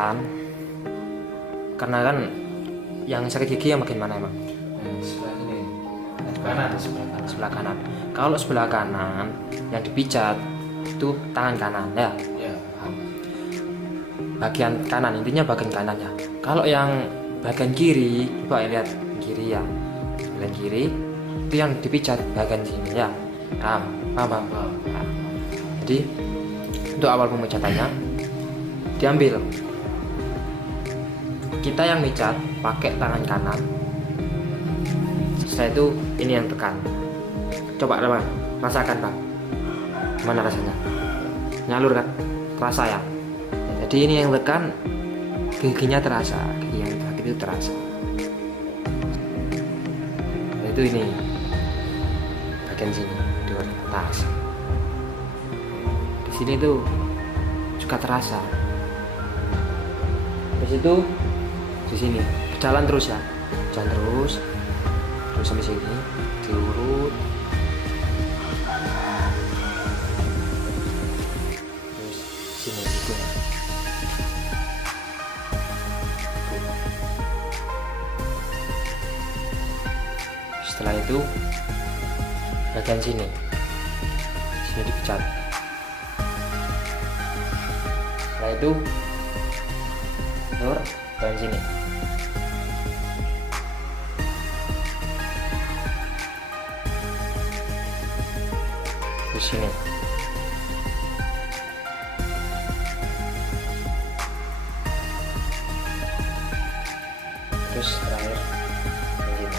pemecatan. Karena kan yang sakit gigi yang bagian mana emang? Sebelah sini. Sebelah kanan. Sebelah kanan. Kalau sebelah kanan yang dipijat itu tangan kanan ya. Ya, paham. Bagian kanan, intinya bagian kanannya. Kalau yang bagian kiri, coba lihat kiri ya. Sebelah kiri itu yang dipijat bagian sini ya. Paham. Nah, jadi untuk awal pemecatannya diambil, kita yang micat pakai tangan kanan. Setelah itu ini yang tekan. Coba teman rasakan bang, gimana rasanya? Nyalur kan? Terasa ya? Jadi ini yang tekan, giginya terasa, gigi yang sakit itu terasa. Nah, itu ini bagian sini di atas. Di sini tuh juga terasa. Habis itu di sini jalan terus ya, jalan terus sampai sini diurut. Terus sini gitu. Setelah itu bagian sini dipecat. Setelah itu bagian sini. Di sini. Terus terakhir di sini.